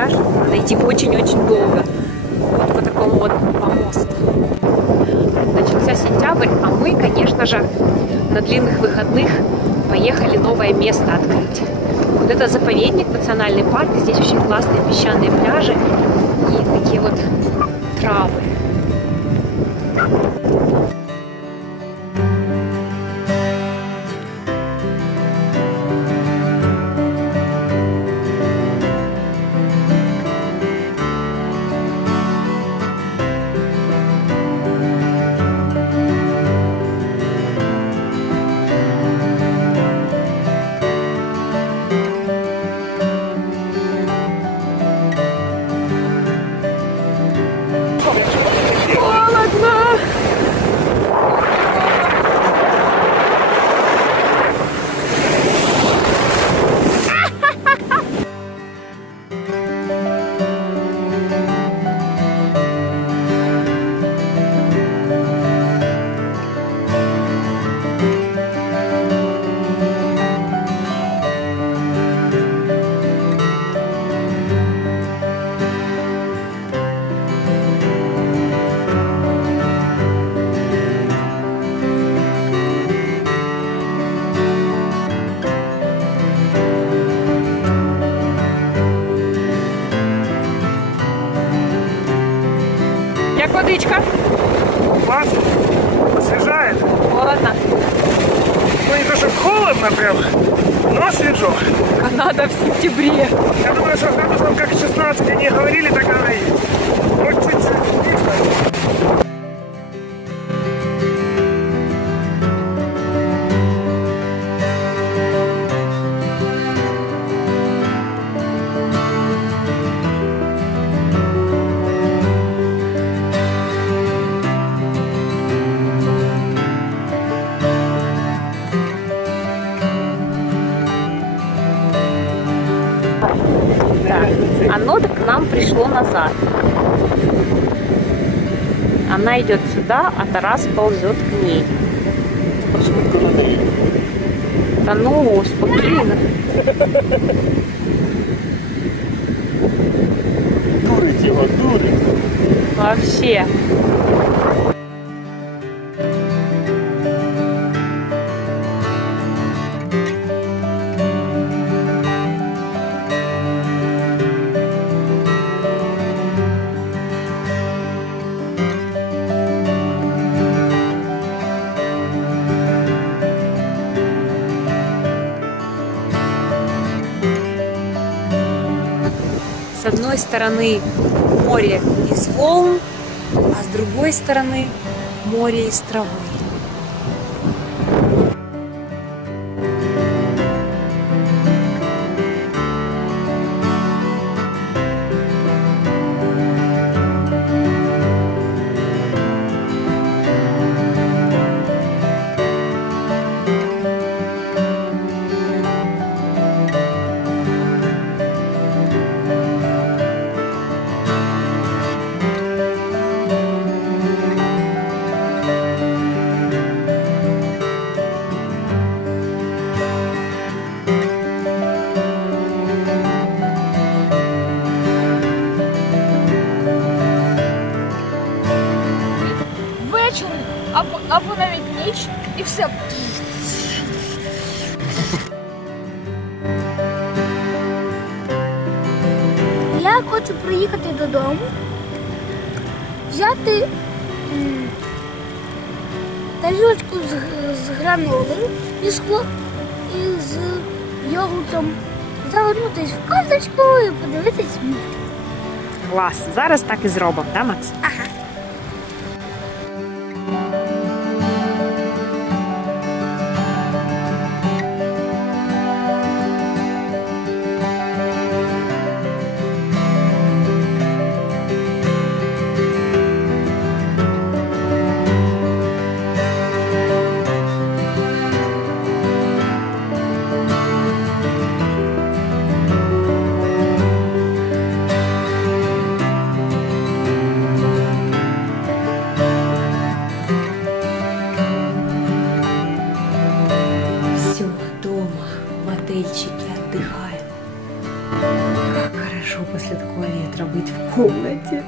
пляж найти очень-очень долго. Вот по такому вот помосту. Начался сентябрь, а мы, конечно же, на длинных выходных поехали новое место открыть. Вот это заповедник, национальный парк. Здесь очень классные песчаные пляжи и такие вот травы. Як водичка? Класс. Освежает. Холодно. Ну не то, чтобы холодно прям, но свежо. Канада в сентябре. Я думаю, что градусов как 16 они говорили, так оно и есть. Может, чуть-чуть. Оно к нам пришло назад. Она идет сюда, а Тарас ползет к ней. Да ну, спокойно. Дури, Дима, дури. Вообще. С одной стороны море из волн, а с другой стороны море из травы. Або навіть ніч і все. Я хочу приїхати додому, взяти тарілочку з гранолою і скло і з йогуртом, загорнутись в казочку і подивитись мультик. Клас. Зараз так і зробимо, так, Макс? Ага. Отдыхаем. Как хорошо после такого ветра быть в комнате.